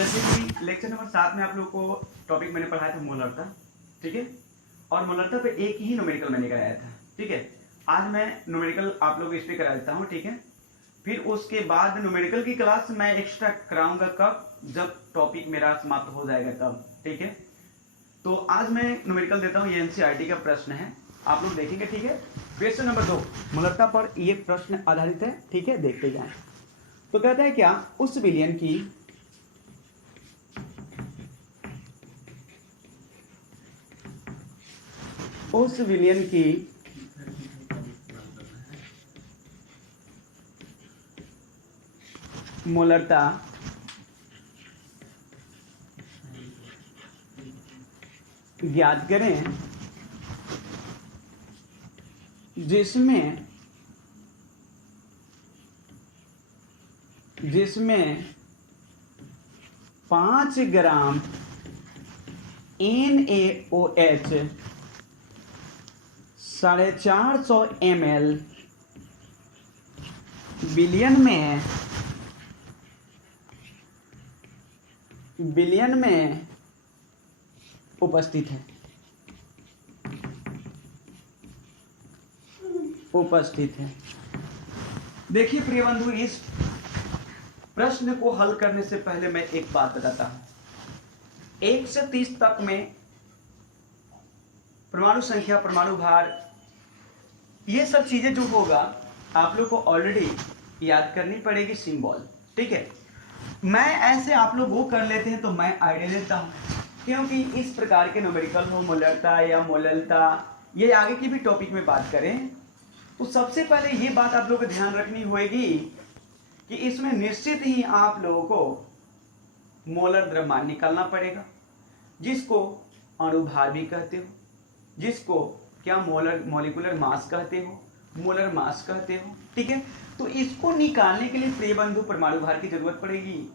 जैसे कि lecture number 7 में आप लोगों को टॉपिक मैंने पढ़ाया था मोलरता, ठीक है। और मोलरता पे एक ही न्यूमेरिकल मैंने कराया था, ठीक है। आज मैं न्यूमेरिकल आप लोग इस पे करा देता हूँ, ठीक है। फिर उसके बाद न्यूमेरिकल की क्लास मैं एक्स्ट्रा कराऊंगा कब, जब टॉपिक मेरा समाप्त हो जाएगा तब, ठीक है। तो आज मैं न्यूमेरिकल देता हूँ, ये एनसीईआरटी का प्रश्न है, आप लोग देखेंगे, ठीक है। क्वेश्चन नंबर 2 मोलरता पर ये प्रश्न आधारित है, ठीक है, देखते जाएं। तो कहता है क्या, उस विलयन की मोलरता ज्ञात करें जिसमें 5 ग्राम NaOH 450 ml विलयन में उपस्थित है। देखिए प्रिय बंधु, इस प्रश्न को हल करने से पहले मैं एक बात बताता हूं। 1 से 30 तक में परमाणु संख्या, परमाणु भार, ये सब चीजें जो होगा आप लोग को ऑलरेडी याद करनी पड़ेगी, सिंबल, ठीक है। मैं ऐसे आप लोग वो कर लेते हैं तो मैं आइडिया लेता हूं, क्योंकि इस प्रकार के न्यूमेरिकल हो, मोलरता या मोललता, ये आगे की भी टॉपिक में बात करें तो सबसे पहले ये बात आप लोगों को ध्यान रखनी होगी कि इसमें निश्चित ही आप लोगों को मोलर द्रव्यमान निकालना पड़ेगा, जिसको अणुभार भी कहते हो, जिसको क्या मॉलिक्यूलर मास कहते हो, मोलर मास कहते हो, ठीक है। तो इसको निकालने के लिए प्रिय बंधु परमाणु भार की जरूरत पड़ेगी,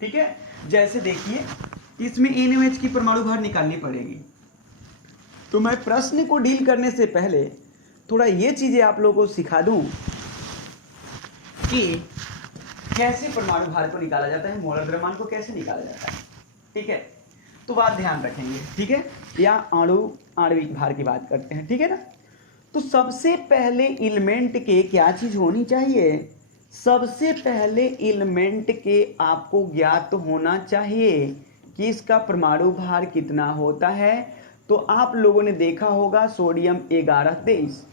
ठीक है। जैसे देखिए इसमें NaOH की परमाणु भार निकालनी पड़ेगी। तो मैं प्रश्न को डील करने से पहले थोड़ा ये चीजें आप लोगों को सिखा दूं कि कैसे परमाणु भार को निकाला जाता है, मोलर द्रव्यमान को कैसे निकाला जाता है, ठीक है। तो बात ध्यान रखेंगे, ठीक है। या आणविक भार की बात करते हैं, ठीक है ना। तो सबसे पहले एलिमेंट के क्या चीज होनी चाहिए, सबसे पहले एलिमेंट के आपको ज्ञात होना चाहिए कि इसका परमाणु भार कितना होता है। तो आप लोगों ने देखा होगा सोडियम 11 23,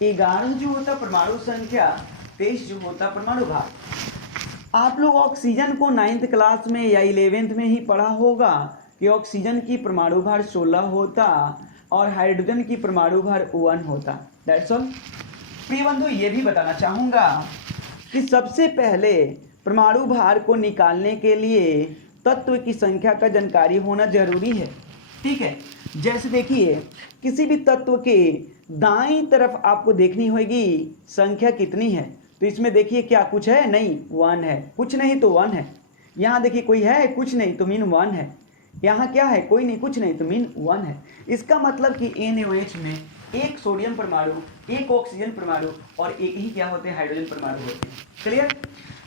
11 जो होता परमाणु संख्या, 23 जो होता परमाणु भार। आप लोग ऑक्सीजन को 9th क्लास में या 11th में ही पढ़ा होगा कि ऑक्सीजन की परमाणु भार 16 होता और हाइड्रोजन की परमाणु भार 1 होता। That's all. प्रिय बंधु, ये भी बताना चाहूंगा कि सबसे पहले परमाणु भार को निकालने के लिए तत्व की संख्या का जानकारी होना जरूरी है, ठीक है। जैसे देखिए किसी भी तत्व के दाईं तरफ आपको देखनी होगी संख्या कितनी है। तो इसमें देखिए क्या कुछ है, नहीं, 1 है, कुछ नहीं तो 1 है। यहाँ देखिए कोई है, कुछ नहीं तो मीन 1 है। यहाँ क्या है, कोई नहीं, कुछ नहीं तो मीन 1 है। इसका मतलब कि NaOH में एक सोडियम परमाणु, एक ऑक्सीजन परमाणु और एक ही क्या होते हैं, हाइड्रोजन परमाणु होते हैं। क्लियर।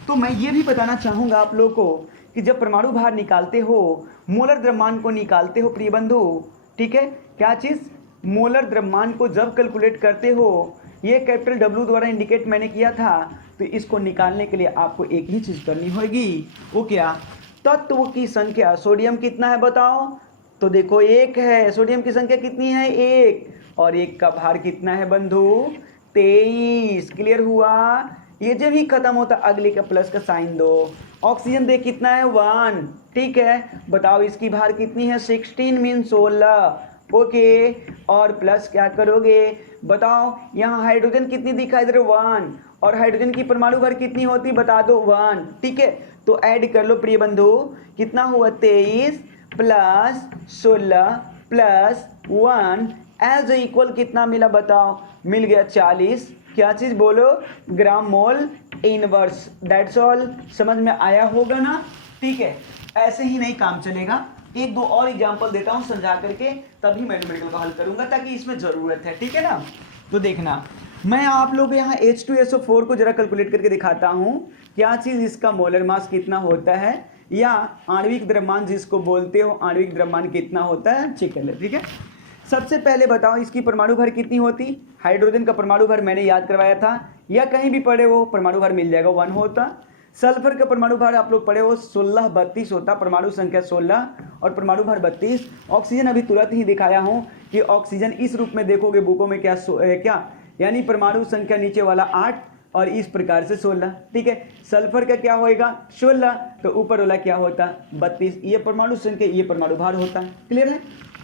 तो मैं ये भी बताना चाहूंगा आप लोगों को कि जब परमाणु भार निकालते हो, मोलर द्रव्यमान को निकालते हो प्रिय बंधु, ठीक है, क्या चीज, मोलर द्रव्यमान को जब कैलकुलेट करते हो, ये कैपिटल W द्वारा इंडिकेट मैंने किया था। तो इसको निकालने के लिए आपको एक ही चीज करनी होगी, वो क्या, तत्व की संख्या। सोडियम कितना है बताओ, तो देखो 1 है, सोडियम की संख्या कितनी है, 1, और 1 का भार कितना है बंधु, 23। क्लियर हुआ। ये जब ही खत्म होता अगले का प्लस का साइन दो। ऑक्सीजन देख कितना है, 1, ठीक है। बताओ इसकी भार कितनी है, 16 मीन 16, ओके। और प्लस क्या करोगे बताओ, यहाँ हाइड्रोजन कितनी दिखाई दे रही, 1, और हाइड्रोजन की परमाणु भार कितनी होती बता दो, 1, ठीक है। तो ऐड कर लो प्रिय बंधु, कितना हुआ, 23 प्लस 16 प्लस 1 एज इक्वल कितना मिला बताओ, मिल गया 40। क्या चीज बोलो, ग्राम मोल इनवर्स। That's all. समझ में आया होगा ना, ठीक है। ऐसे ही नहीं काम चलेगा, एक दो और एग्जांपल देता हूं समझा करके, तभी मैं न्यूमेरिकल को हल करूंगा, ताकि इसमें जरूरत है, ठीक है ना। तो देखना, मैं आप लोग यहाँ H2SO4 को जरा कैलकुलेट करके दिखाता हूँ। क्या चीज, इसका मोलर मास कितना होता है, या आणविक द्रव्यमान जिसको बोलते हो, आणविक द्रव्यमान कितना होता है चेक कर ले। ठीक है, सबसे पहले बताओ इसकी परमाणु भर कितनी होती। हाइड्रोजन का परमाणु भर मैंने याद करवाया था, या कहीं भी पढ़े हो परमाणु भर मिल जाएगा 1 होता। सल्फर का परमाणु भर आप लोग पढ़े हो 16 32 होता, परमाणु संख्या 16 और परमाणु भर 32। ऑक्सीजन अभी तुरंत ही दिखाया हूं कि ऑक्सीजन इस रूप में देखोगे बुकों में क्या यानी परमाणु संख्या नीचे वाला 8 और इस प्रकार से 16। ठीक है, सल्फर का क्या होएगा 16, तो ऊपर वाला क्या होता 32। ये परमाणु संख्या, ये परमाणु भार होता है। क्लियर है।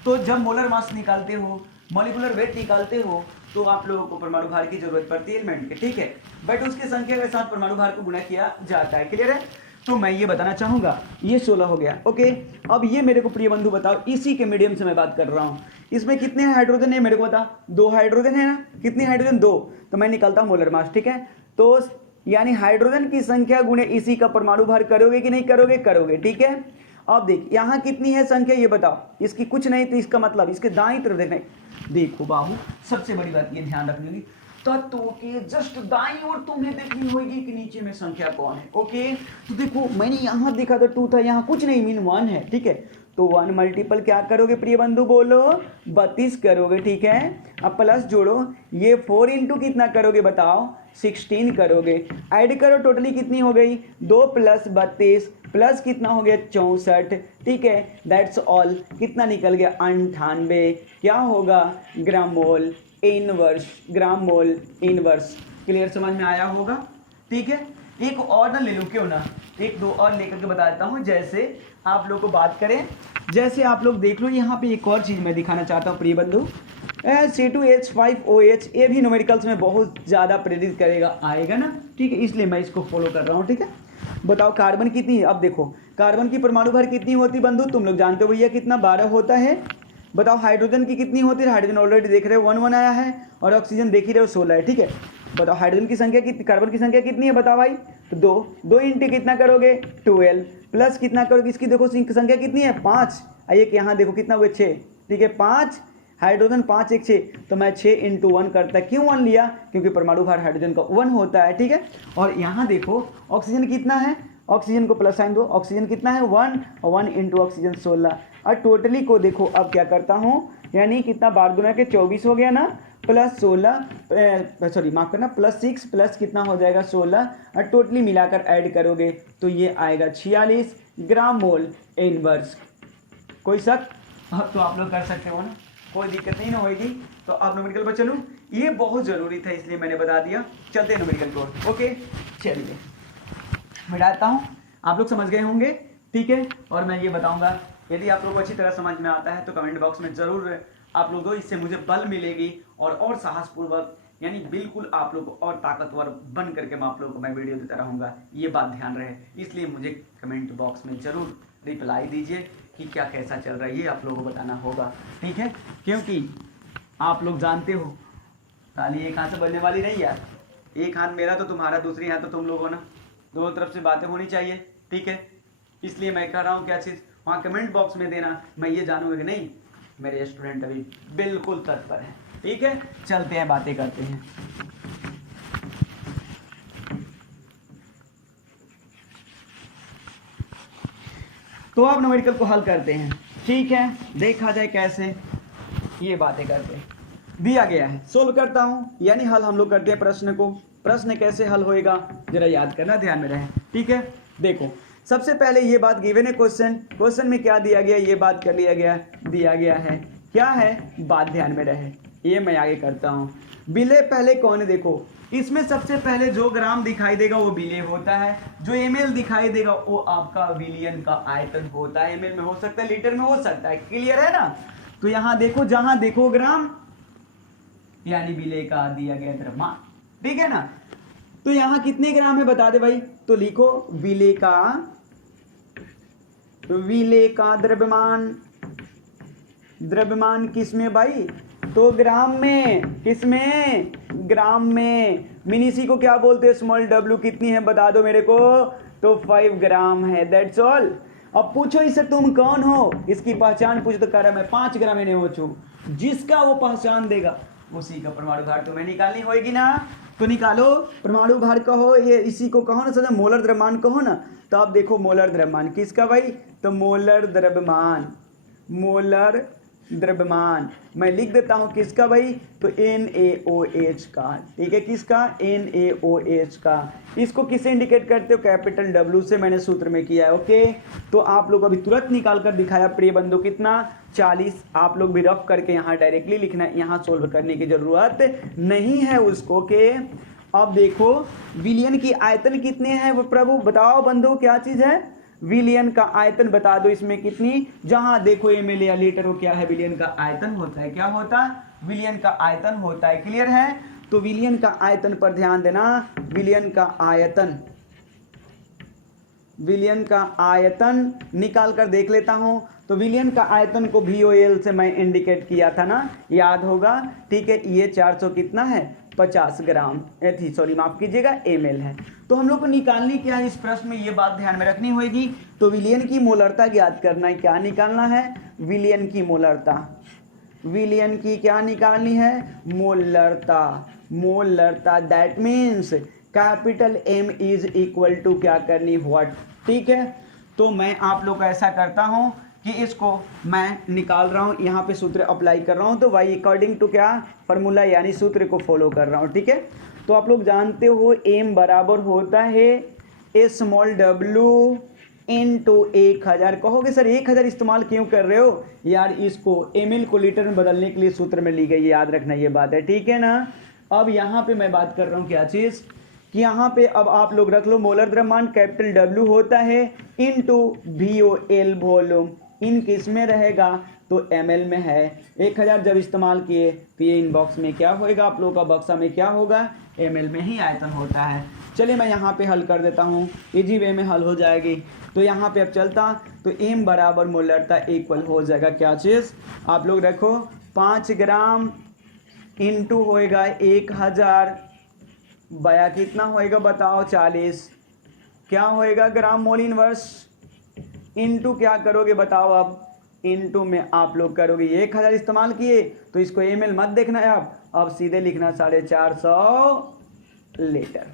तो जब मोलर मास निकालते हो, मॉलिक्यूलर वेट निकालते हो, तो आप लोगों को परमाणु भार की जरूरत पड़ती है एलिमेंट के। ठीक है, बट उसकी संख्या के साथ परमाणु भार को गुणा किया जाता है। क्लियर है। तो मैं ये बताना चाहूंगा, ये 16 हो गया। ओके, अब ये मेरे को प्रिय बंधु बताओ, इसी के मीडियम से मैं बात कर रहा हूँ, इसमें कितने हाइड्रोजन है मेरे को बता। 2 हाइड्रोजन है ना, कितनी हाइड्रोजन 2, तो मैं निकालता हूँ मोलर मास। ठीक है, तो यानी हाइड्रोजन की संख्या गुणे इसी का परमाणु भार करोगे कि नहीं करोगे, करोगे। ठीक है, अब देख यहाँ कितनी है संख्या ये बताओ, इसकी कुछ नहीं, तो इसका मतलब इसके दाईं तरफ देखना। देखो बाबू, सबसे बड़ी बात ये ध्यान रखनी होगी, तत्वों के जस्ट दाईं ओर तुम्हें देखनी होगी कि नीचे में संख्या कौन है। ओके, तो देखो मैंने यहाँ देखा तो 2 था, यहाँ कुछ नहीं मीन 1 है। ठीक है, तो 1 मल्टीपल क्या करोगे प्रिय बंधु बोलो 32 करोगे। ठीक है, अब प्लस जोड़ो, ये 4 इंटू कितना करोगे बताओ 16 करोगे। ऐड करो, टोटली कितनी हो गई 2 + 32 प्लस कितना हो गया 64। ठीक है, दैट्स ऑल। कितना निकल गया 98। क्या होगा ग्राम मोल इनवर्स, ग्राम मोल इनवर्स। क्लियर, समझ में आया होगा। ठीक है, एक और ना ले लो, क्यों ना 1 2 और लेकर के बता देता हूँ। जैसे आप लोग को बात करें, जैसे आप लोग देख लो यहाँ पे एक और चीज़ मैं दिखाना चाहता हूँ प्रिय बंधु, C2H5OH, ये भी न्यूमेरिकल्स में बहुत ज़्यादा प्रेरित करेगा, आएगा ना। ठीक है, इसलिए मैं इसको फॉलो कर रहा हूँ। ठीक है, बताओ कार्बन कितनी है। अब देखो कार्बन की परमाणु भर कितनी होती बंधु, तुम लोग जानते हो भैया कितना 12 होता है। बताओ हाइड्रोजन की कितनी होती है, हाइड्रोजन ऑलरेडी देख रहे हो 1 1 आया है, और ऑक्सीजन देख ही रहे हो 16 है। ठीक है, बताओ हाइड्रोजन की संख्या कितनी, कार्बन की संख्या कितनी है बताओ भाई, तो 2 इंटू कितना करोगे 12 प्लस कितना करोगे, इसकी देखो संख्या कितनी है 5, एक यहाँ देखो कितना हुआ 6। ठीक है, 5 हाइड्रोजन 5 1 6, तो मैं 6 इंटू 1 करता, क्यों 1 लिया क्योंकि परमाणु भार हाइड्रोजन का 1 होता है। ठीक है, और यहाँ देखो ऑक्सीजन कितना है, ऑक्सीजन को प्लस साइन दो, ऑक्सीजन कितना है 1 और 1 इंटू ऑक्सीजन 16। और टोटली को देखो अब क्या करता हूँ, यानी कितना 12 गुना के 24 हो गया ना, प्लस 16 सॉरी माफ करना प्लस 6 प्लस कितना हो जाएगा 16, और टोटली मिलाकर ऐड करोगे तो ये आएगा 46 ग्राम मोल इनवर्स। कोई शक? अब तो आप लोग कर सकते हो ना, कोई दिक्कत नहीं ना होगी। तो आप न्यूमेरिकल पर चलूँ, ये बहुत ज़रूरी था इसलिए मैंने बता दिया। चलते हैं न्यूमेरिकल को। ओके चलिए मिटाता हूँ, आप लोग समझ गए होंगे। ठीक है, और मैं ये बताऊँगा यदि आप लोगों को अच्छी तरह समझ में आता है तो कमेंट बॉक्स में ज़रूर आप लोगों, इससे मुझे बल मिलेगी और साहसपूर्वक यानी बिल्कुल आप लोग को और ताकतवर बन करके मैं आप लोगों को मैं वीडियो देता रहूँगा, ये बात ध्यान रहे। इसलिए मुझे कमेंट बॉक्स में ज़रूर रिप्लाई दीजिए कि क्या कैसा चल रहा है, ये आप लोगों को बताना होगा। ठीक है, क्योंकि आप लोग जानते हो ताली एक हाथ से बनने वाली नहीं यार, एक हाथ मेरा तो तुम्हारा, दूसरी हाथ तो तुम लोगों ना, दोनों तरफ से बातें होनी चाहिए। ठीक है, इसलिए मैं कह रहा हूँ क्या चीज़ वहाँ कमेंट बॉक्स में देना, मैं ये जानूँगा कि नहीं मेरे स्टूडेंट अभी बिल्कुल तत्पर हैं। ठीक है, चलते हैं बातें करते हैं। तो अब न्यूमेरिकल को हल करते हैं। ठीक है, देखा जाए कैसे ये बातें करते हैं। दिया गया है, सोल्व करता हूं, यानी हल हम लोग करते हैं प्रश्न को। प्रश्न कैसे हल होएगा जरा याद करना, ध्यान में रहे। ठीक है, देखो सबसे पहले ये बात गिवन है, क्वेश्चन में क्या दिया गया ये बात कर लिया गया, दिया गया है क्या है, बात ध्यान में रहे। ये मैं आगे करता हूँ। विलेय पहले कौन है, देखो इसमें सबसे पहले जो ग्राम दिखाई देगा वो विलेय होता है, जो ml दिखाई देगा वो आपका विलियन का आयतन होता है। ml में हो सकता है, लीटर में हो सकता है। क्लियर है ना। तो यहाँ देखो, जहां देखो ग्राम यानी विलेय का दिया गया द्रव्यमान। ठीक है ना, तो यहाँ कितने ग्राम है बता दे भाई, तो लिखो विलेय का द्रव्यमान किसमें भाई, तो ग्राम में, किसमें ग्राम में। मिनिसी को क्या बोलते हैं, स्मॉल w कितनी है बता दो मेरे को, तो 5 ग्राम है, दैट्स ऑल। अब पूछो इससे तुम कौन हो, इसकी पहचान पूछो तो कह रहा मैं 5 ग्राम एनएच हूं, जिसका वो पहचान देगा उसी का परमाणु भार तुम्हें निकालनी होगी ना। तो निकालो परमाणु भार कहो, ये इसी को कहो ना सर, मोलर द्रव्यमान कहो ना। तो अब देखो मोलर द्रव्यमान किसका भाई, तो मोलर द्रव्यमान, मोलर द्रव्यमान मैं लिख देता हूं किसका भाई, तो NaOH का, ठीक है, किसका, NaOH का। इसको किससे इंडिकेट करते हो, कैपिटल W से मैंने सूत्र में किया है। ओके, तो आप लोग अभी तुरंत निकाल कर दिखाया प्रिय बंधु, कितना 40। आप लोग भी रफ करके यहाँ डायरेक्टली लिखना है, यहाँ सोल्व करने की जरूरत नहीं है उसको के। अब देखो विलियन की आयतन कितने हैं वो प्रभु बताओ बंधु, क्या चीज है, विलियन का आयतन बता दो इसमें कितनी, जहां देखो ml या लीटर हो, क्या है, विलियन का आयतन होता है, क्या होता है, विलियन का आयतन होता है। क्लियर है, तो विलियन का आयतन पर ध्यान देना, विलियन का आयतन, विलियन का आयतन निकाल कर देख लेता हूं। तो विलियन का आयतन को VOL से मैं इंडिकेट किया था ना, याद होगा, ठीक है। ये 400 कितना है, 50 ग्राम, सॉरी माफ कीजिएगा ml है। तो हम लोग को निकालनी क्या है इस प्रश्न में, ये बात ध्यान में रखनी होगी। तो विलियन की मोलरता ज्ञात करना है, क्या निकालना है, विलियन की मोलरता, विलियन की क्या निकालनी है, मोलरता, मोलरता that means capital M is equal to क्या करनी, व्हाट, ठीक है। तो मैं आप लोग को ऐसा करता हूं कि इसको मैं निकाल रहा हूं, यहाँ पे सूत्र अप्लाई कर रहा हूं, तो वाई अकॉर्डिंग टू क्या फॉर्मूला यानी सूत्र को फॉलो कर रहा हूं, ठीक है। तो आप लोग जानते हो m बराबर होता है w इंटू 1000। कहोगे सर 1000 इस्तेमाल क्यों कर रहे हो यार, इसको ml को लीटर में बदलने के लिए सूत्र में ली गई, याद रखना ये बात है, ठीक है ना। अब यहाँ पे मैं बात कर रहा हूँ क्या चीज़, कि यहाँ पे अब आप लोग रख लो मोलर द्रव्यमान कैपिटल W होता है इनटू VOL वॉल्यूम, इन किस में रहेगा, तो ml में है। 1000 जब इस्तेमाल किए तो ये इनबॉक्स में क्या होएगा, आप लोगों का बक्सा में क्या होगा, ml में ही आयतन होता है। चलिए मैं यहाँ पे हल कर देता हूँ, इजी वे में हल हो जाएगी। तो यहाँ पे अब चलता, तो m बराबर मोलरता इक्वल हो जाएगा क्या चीज़, आप लोग रखो 5 ग्राम इंटू होएगा 1000 बया कितना होएगा बताओ 40, क्या होएगा ग्राम मोल इनवर्स, इनटू क्या करोगे बताओ, अब इनटू में आप लोग करोगे 1000 इस्तेमाल किए तो इसको ml मत देखना है आप, अब सीधे लिखना 450 लीटर।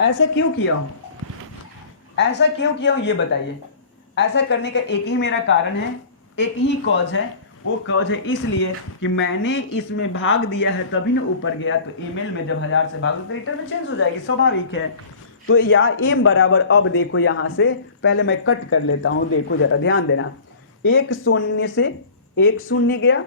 ऐसा क्यों किया हूँ, ऐसा क्यों किया हूँ ये बताइए। ऐसा करने का एक ही मेरा कारण है, एक ही कॉज है, वो कॉज है इसलिए कि मैंने इसमें भाग दिया है तभी ना ऊपर गया, तो ml में जब 1000 से भागो तो लीटर में चेंज हो जाएगी, स्वाभाविक है। तो या m बराबर, अब देखो यहाँ से पहले मैं कट कर लेता हूँ, देखो जरा ध्यान देना, 1 शून्य से 1 शून्य गया,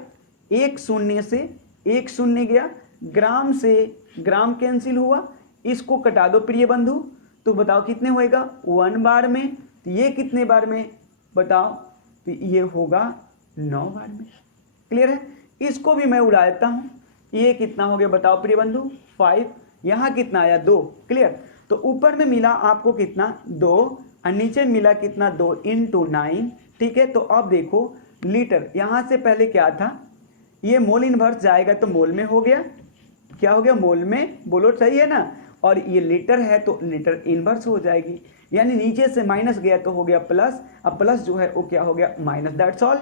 1 शून्य से 1 शून्य गया, ग्राम से ग्राम कैंसिल हुआ, इसको कटा दो प्रिय बंधु, तो बताओ कितने होएगा 1 बार में, तो ये कितने बार में बताओ, तो ये होगा 9 बार में। क्लियर है, इसको भी मैं उड़ा देता हूँ, ये कितना हो गया बताओ प्रिय बंधु 5, यहाँ कितना आया 2। क्लियर, तो ऊपर में मिला आपको कितना 2 और नीचे मिला कितना 2 इंटू 9, ठीक है। तो अब देखो लीटर, यहाँ से पहले क्या था, ये मोल इनवर्स जाएगा तो मोल में हो गया, क्या हो गया मोल में, बोलो सही है ना, और ये लीटर है तो लीटर इनवर्स हो जाएगी, यानी नीचे से माइनस गया तो हो गया प्लस, अब प्लस जो है वो क्या हो गया माइनस, दैट्स ऑल।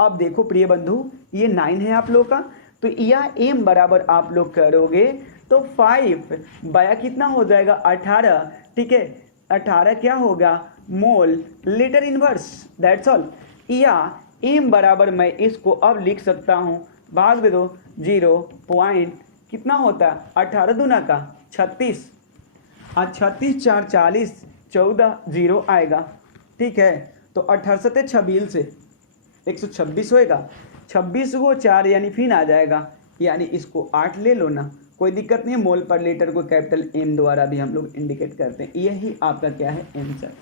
अब देखो प्रिय बंधु ये 9 है आप लोग का, तो यह m बराबर आप लोग करोगे तो 5 बाया कितना हो जाएगा 18, ठीक है, 18 क्या होगा mole litre inverse, that's all. या m बराबर मैं इसको अब लिख सकता हूँ, भाग दे दो 0 पॉइंट कितना होता है 18 दूना का 36, 36 4 40, 14 0 आएगा, ठीक है। तो 18 26 से 126 होएगा, 26 को 4 यानी फिर आ जाएगा, यानी इसको 8 ले लो ना, कोई दिक्कत नहीं है। मोल पर लीटर को कैपिटल M द्वारा भी हम लोग इंडिकेट करते हैं, यही आपका क्या है आंसर।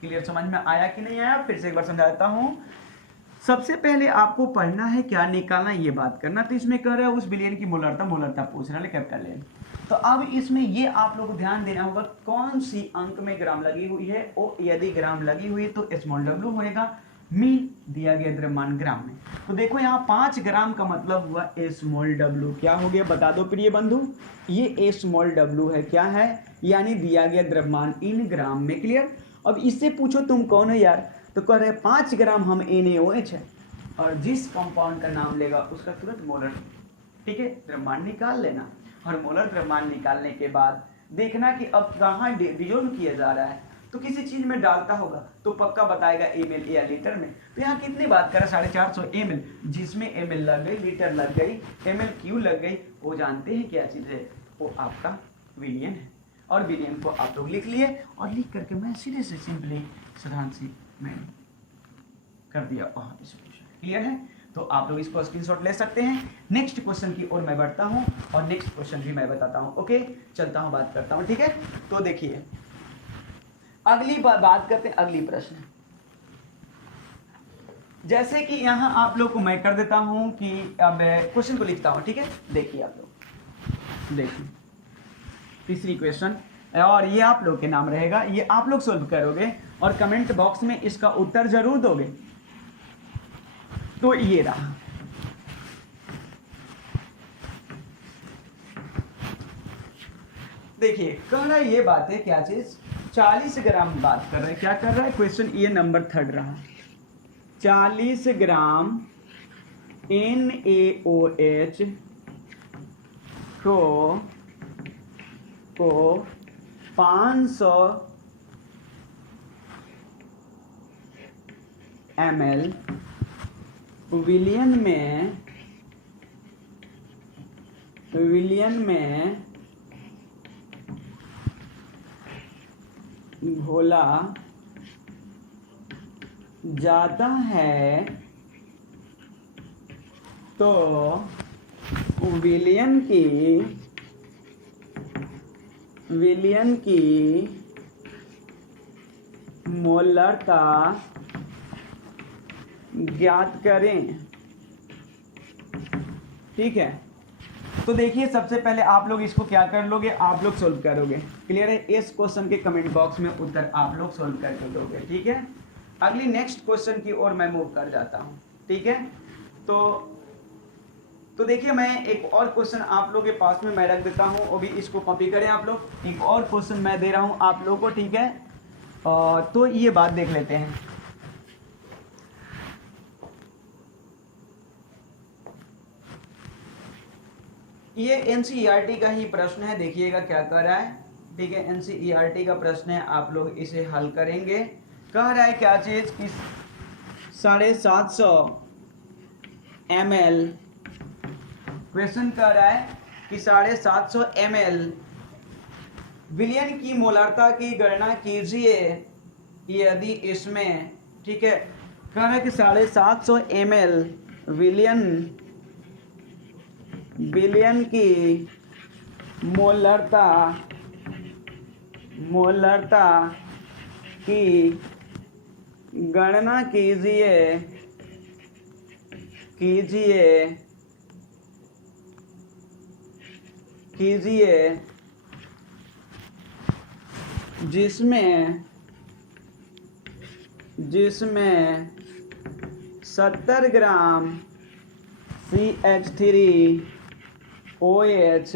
क्लियर, समझ में आया कि नहीं आया, फिर से एक बार समझाता हूँ। सबसे पहले आपको पढ़ना है क्या निकालना, ये बात करना। तो इसमें कह रहा है उस विलियन की मोलरता, मोलरता पूछ रहा है कैपिटल M। तो अब इसमें ये आप लोग को ध्यान देना होगा कौन सी अंक में ग्राम लगी हुई है, और यदि ग्राम लगी हुई है तो स्मॉल w होएगा, मीन दिया गया द्रव्यमान ग्राम में। तो देखो यहाँ 5 ग्राम का मतलब हुआ स्मॉल w, क्या हो गया बता दो प्रिय बंधु, ये स्मॉल w है, क्या है यानी दिया गया द्रव्यमान इन ग्राम में। क्लियर, अब इससे पूछो तुम कौन हो यार, तो कह रहे 5 ग्राम हम NaOH है, और जिस कंपाउंड का नाम लेगा उसका तुरंत मोलर, ठीक ठीक है, द्रव्यमान निकाल लेना और मोलर द्रव्यमान निकालने के बाद देखना कि अब कहाँ डिजोल्व किया जा रहा है, तो किसी चीज में डालता होगा तो पक्का बताएगा ml या लीटर में। तो यहाँ कितनी बात करें 450 ml, जिसमें ml लग गई, लीटर लग गई, ml क्यू लग गई, वो जानते हैं क्या चीज है, वो आपका विलियन है। और विलियन को आप लोग लिख लिए और लिख करके मैं सीधे से सिंपली साधारण सी मैं कर दिया। क्लियर है, तो आप लोग इसको स्क्रीनशॉट ले सकते हैं। नेक्स्ट क्वेश्चन की ओर मैं बढ़ता हूं और नेक्स्ट क्वेश्चन भी मैं बताता हूं। ओके, चलता हूं, बात करता हूं, ठीक है। तो देखिए अगली बात करते हैं, अगली प्रश्न जैसे कि यहां आप लोग को मैं कर देता हूं कि अब क्वेश्चन को लिखता हूं, ठीक है। देखिए आप लोग, देखिए तीसरी क्वेश्चन, और ये आप लोग के नाम रहेगा, ये आप लोग सोल्व करोगे और कमेंट बॉक्स में इसका उत्तर जरूर दोगे। तो ये रहा, देखिए कह रहा है ये बात है, क्या चीज 40 ग्राम बात कर रहे हैं, क्या कर रहा है क्वेश्चन, ये नंबर 3 रहा, 40 ग्राम NaOH को 500 ml विलियन में घोला जाता है तो विलियन की मोलरता ज्ञात करें, ठीक है। तो देखिए सबसे पहले आप लोग इसको क्या कर लोगे, आप लोग सोल्व करोगे। क्लियर है, इस क्वेश्चन के कमेंट बॉक्स में उत्तर आप लोग सोल्व करके दोगे, ठीक है। अगली नेक्स्ट क्वेश्चन की ओर मैं मूव कर जाता हूं, ठीक है। तो देखिए मैं एक और क्वेश्चन आप लोग के पास में मैं रख देता हूं, अभी इसको कॉपी करें आप लोग। एक और क्वेश्चन मैं दे रहा हूं आप लोगों को, ठीक है। तो ये बात देख लेते हैं। ये एनसीईआरटी का ही प्रश्न है, देखिएगा क्या कर रहा है, ठीक है। एनसीईआरटी का प्रश्न है, आप लोग इसे हल करेंगे। कह रहा है क्या चीज कि 750 ml, क्वेश्चन कर रहा है कि 750 ml विलियन की मोलारता की गणना कीजिए यदि इसमें, ठीक है। कह रहा है कि 750 ml विलियन की मोलरता की गणना कीजिए जिसमें 70 ग्राम CH3OH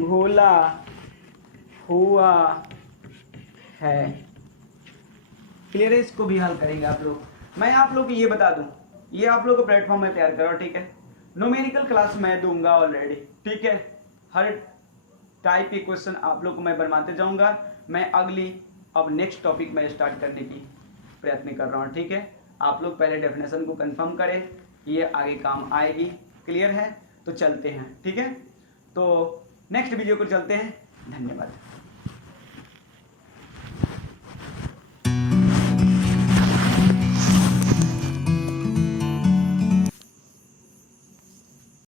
घोला हुआ है। क्लियर है, इसको भी हल करेंगे आप लोग। मैं आप लोग को ये बता दूं, ये आप लोग को प्लेटफॉर्म में तैयार करो, ठीक है। न्यूमेरिकल क्लास मैं दूंगा ऑलरेडी, ठीक है। हर टाइप के क्वेश्चन आप लोग को मैं बनवाते जाऊंगा। मैं अब नेक्स्ट टॉपिक में स्टार्ट करने की प्रयत्न कर रहा हूँ, ठीक है। आप लोग पहले डेफिनेशन को कंफर्म करें, ये आगे काम आएगी। क्लियर है, तो चलते हैं, ठीक है। तो नेक्स्ट वीडियो को चलते हैं, धन्यवाद।